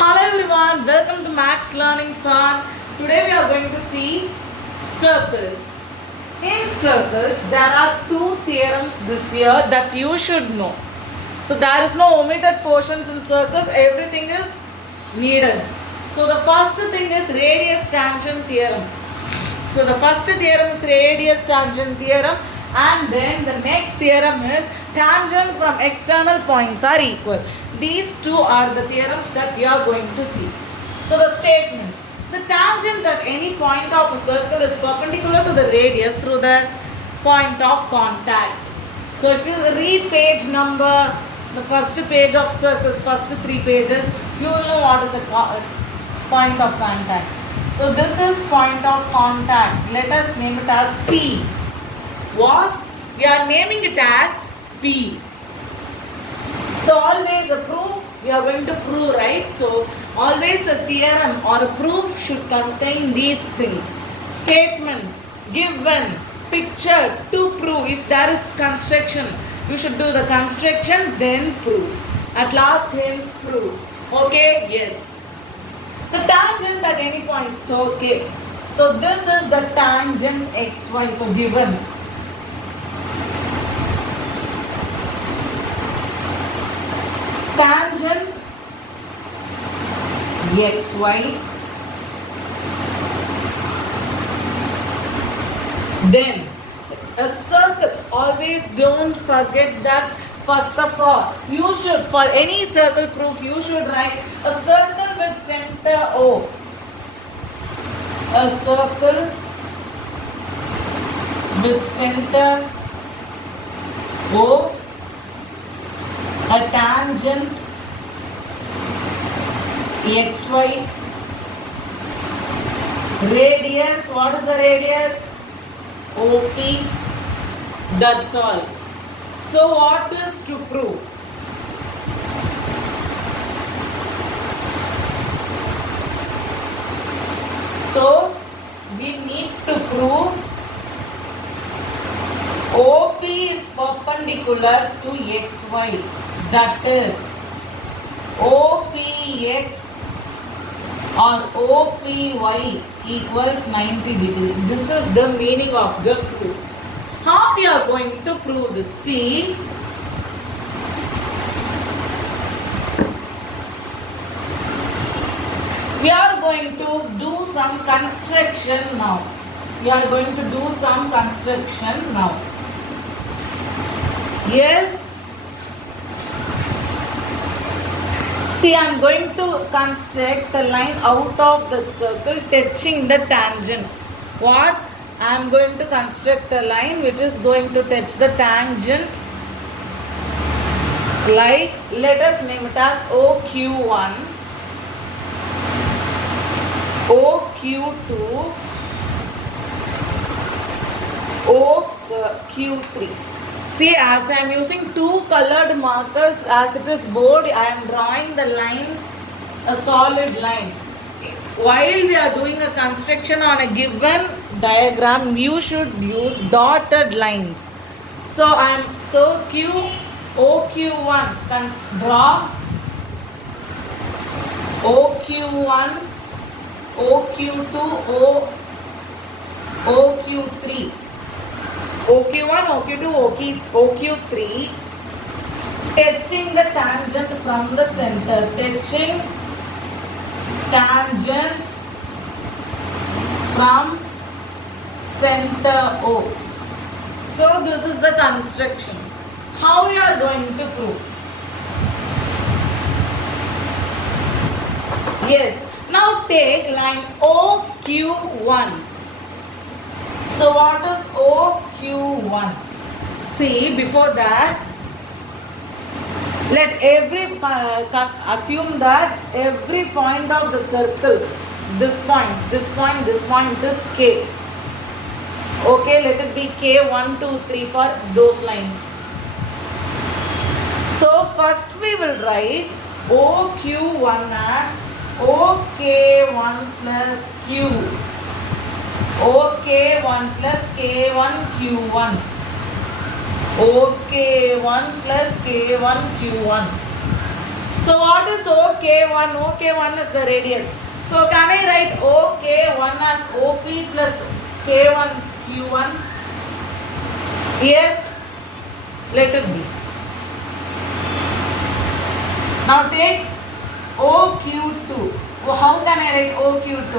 Hello everyone, welcome to Max Learning Fun. Today we are going to see circles. In circles, there are two theorems this year that you should know. So there is no omitted portions in circles, everything is needed. So the first thing is radius tangent theorem. So the first theorem is radius tangent theorem, and then the next theorem is tangent from external points are equal. These two are the theorems that we are going to see. So the statement, the tangent at any point of a circle is perpendicular to the radius through the point of contact. So if you read page number, the first page of circles, first three pages, you will know what is a point of contact. So this is point of contact. Let us name it as P. What? We are naming it as P. So always a proof, we are going to prove, right? So always a theorem or a proof should contain these things. Statement, given, picture, to prove. If there is construction, you should do the construction, then prove. At last, hence prove. Okay? Yes. The tangent at any point. So, okay. So this is the tangent xy. So given. Tangent xy, then a circle. Always don't forget that. First of all, you should, for any circle proof, you should write a circle with center O. A circle with center O. A tangent xy, radius, what is the radius? OP, that's all. So what is to prove? So we need to prove OP is perpendicular to xy. That is OPX or OPY equals 90 degrees. This is the meaning of the proof. How we are going to prove this? See, we are going to do some construction now. We are going to do some construction now. Yes. See, I am going to construct a line out of the circle touching the tangent. What? I am going to construct a line which is going to touch the tangent. Like, let us name it as OQ1, OQ2, OQ3. See, as I am using two colored markers, as it is board, I am drawing the lines, a solid line. While we are doing a construction on a given diagram, you should use dotted lines. So OQ1, draw OQ1, OQ2, OQ3. OQ1, OQ2, OQ3, touching the tangent from the center, touching tangents from center O. So this is the construction. How we are going to prove? Yes. Now take line OQ1. So what is OQ1? See, before that, let assume that every point of the circle, this point, this K. Okay, let it be K1, 2, 3 for those lines. So first we will write OQ1 as OK1 plus Q. OK1 plus K1 Q1. OK1 plus K1 Q1. So what is OK1? OK1 is the radius. So can I write OK1 as OP plus K1 Q1? Yes. Let it be. Now take OQ2. How can I write OQ2?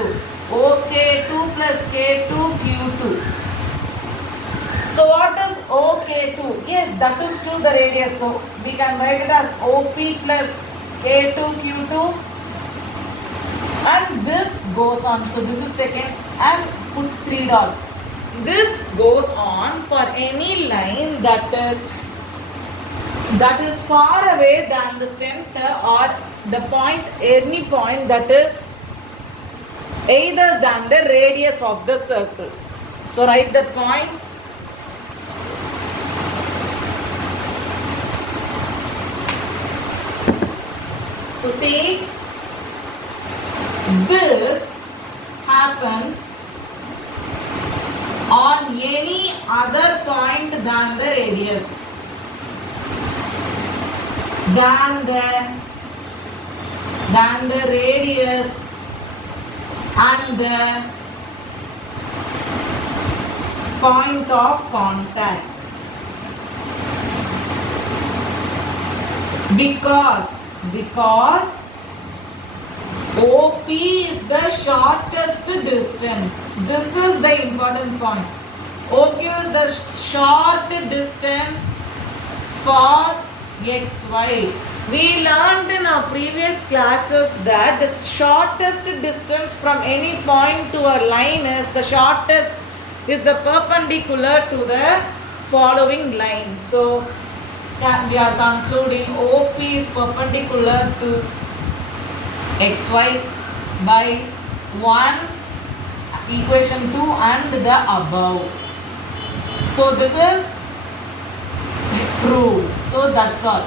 OK2 plus K2 Q2. So what is OK2? Yes, that is to the radius. So we can write it as OP plus K2 Q2. And this goes on. So this is second and put 3 dots. This goes on for any line that is far away than the center or the point, any point that is either than the radius of the circle. So write that point. So see, this happens on any other point than the radius. Than the radius and the point of contact. Because OP is the shortest distance. This is the important point. OQ is the short distance for XY. We learned in our previous classes that the shortest distance from any point to a line is the shortest is the perpendicular to the following line. So we are concluding OP is perpendicular to XY by 1, equation 2 and the above. So this is proved. So that's all.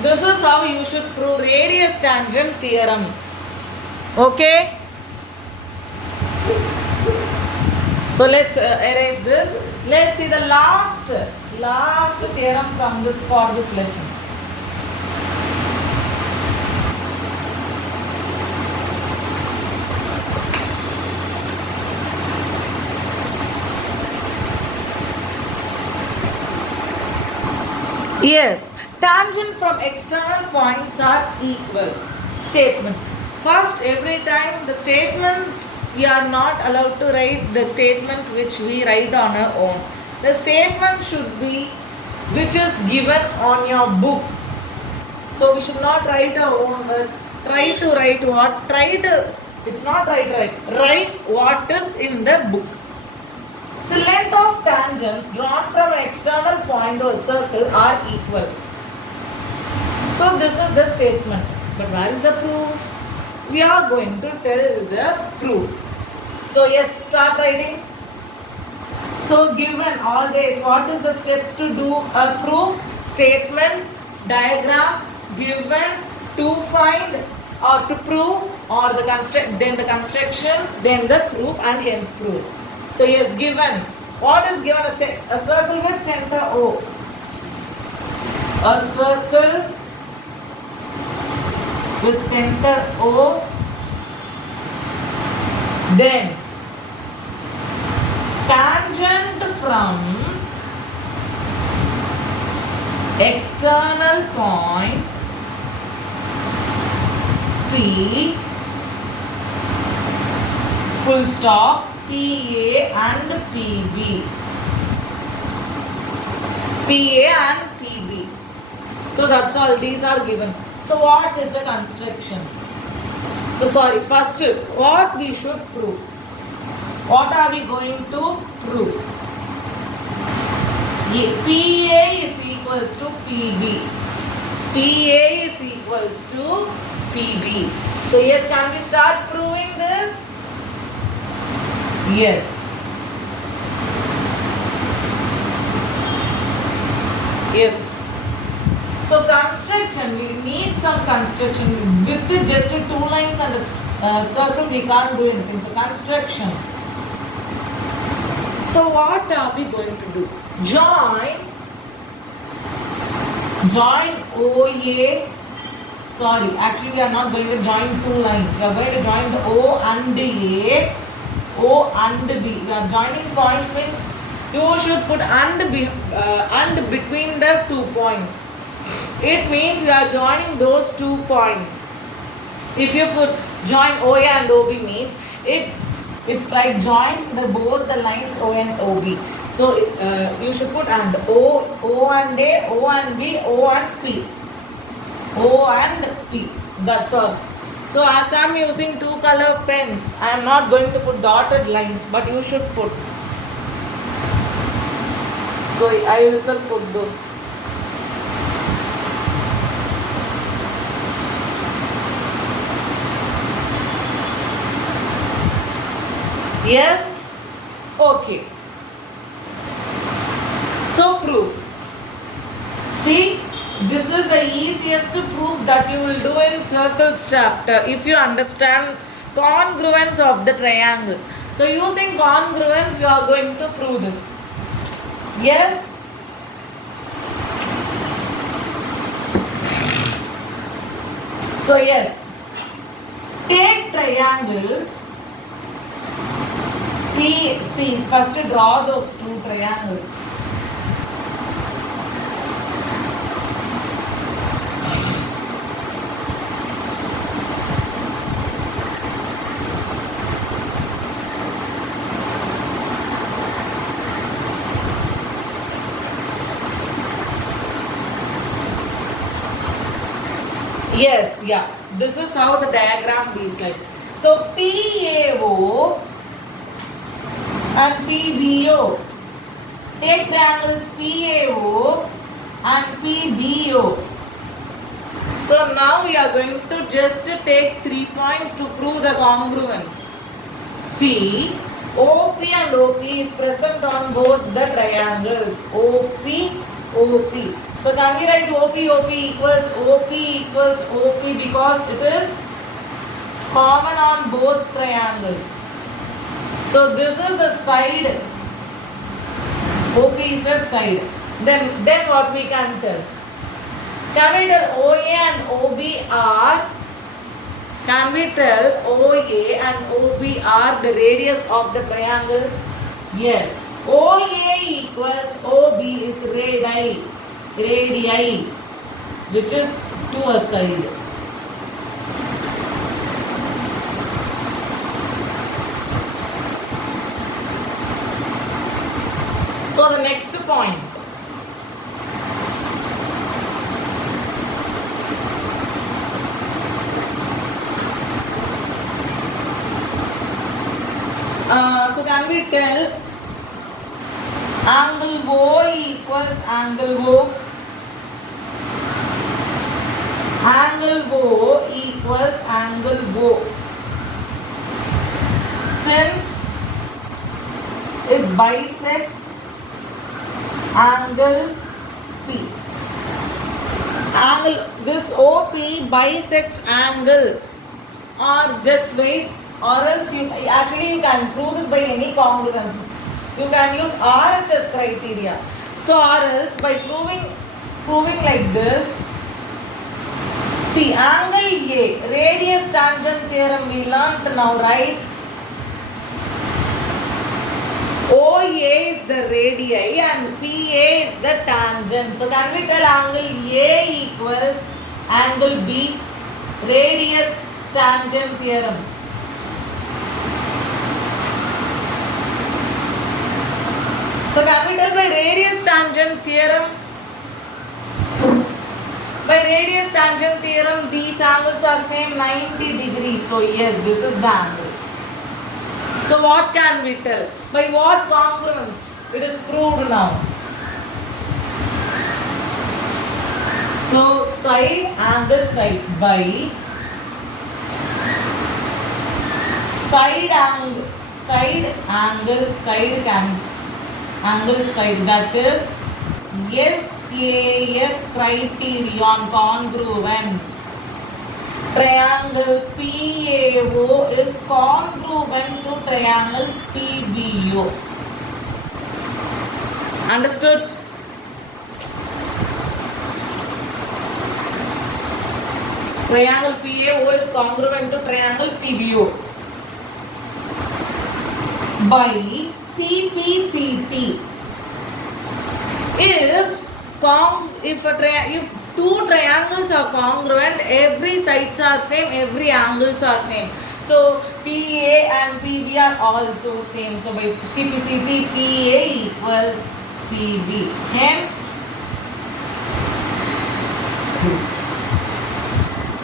This is how you should prove radius tangent theorem. Okay? So let's erase this. Let's see the last theorem from this for this lesson. Yes, tangent from external points are equal. Statement. First, every time the statement, we are not allowed to write the statement which we write on our own. The statement should be which is given on your book. So we should not write our own words. Try to write what? It's not write. Write what is in the book. The length of tangents drawn from an external point or circle are equal. So this is the statement. But where is the proof? We are going to tell the proof. So yes, start writing. So given always, what is the steps to do a proof? Statement, diagram, given, to find or to prove, or then the construction, then the proof and hence proof. So yes, given. What is given? A circle with center O. A circle with center O. Then tangent from external point P, full stop, PA and PB. PA and PB. So that's all. These are given. So what is the construction? So sorry, first what we should prove. What are we going to prove? PA is equals to PB. PA is equals to PB. So yes, can we start proving this? Yes. Yes. So construction, we need some construction. With just 2 lines and a circle, we can't do anything. So construction. So what are we going to do? Join OA, Sorry, actually we are not going to join two lines. We are going to join the O and A, O and B. We are joining points means you should put and between the 2 points. It means we are joining those 2 points. If you put join OA and OB means it's like join both the lines O and OB. So you should put and O and A, O and B, O and P. O and P. That's all. So as I am using 2 color pens, I am not going to put dotted lines, but you should put. So I will put those. Yes? Okay. So proof. See, this is the easiest proof that you will do in circles chapter if you understand congruence of the triangle. So using congruence you are going to prove this. Yes? So yes, take triangles. See, first draw those 2 triangles. Yes, yeah. This is how the diagram is like. So PAO and PBO. Take triangles PAO and PBO. So now we are going to just take 3 points to prove the congruence. See, OP and OP is present on both the triangles. OP, OP. So can we write OP equals OP because it is common on both triangles. So this is the side. OP is a side. Then what we can tell? Can we tell OA and OB are? Can we tell OA and OB are the radius of the triangle? Yes. OA equals OB is radii, which is to a side. So the next point. So can we tell angle O equals angle O? Angle O equals angle O. Since it bisects angle P. This OP bisects angle, or just wait, or else you can prove this by any congruence. You can use RHS criteria. So or else by proving like this. See, angle A, radius tangent theorem we learnt now, right? OA is the radii and PA is the tangent. So can we tell angle A equals angle B, radius tangent theorem? So can we tell by radius tangent theorem? By radius tangent theorem, these angles are same 90 degrees. So yes, this is the angle. So what can we tell? By what congruence? It is proved now. So side angle side by side angle side, that is SAS criterion congruence. Triangle PAO is congruent to triangle PBO. Understood? Triangle PAO is congruent to triangle PBO by CPCT. If two triangles are congruent, every sides are same, every angles are same. So PA and PB are also same. So by CPCT, PA equals PB. Hence,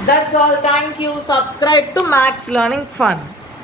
that's all. Thank you. Subscribe to Maths Learning Fun.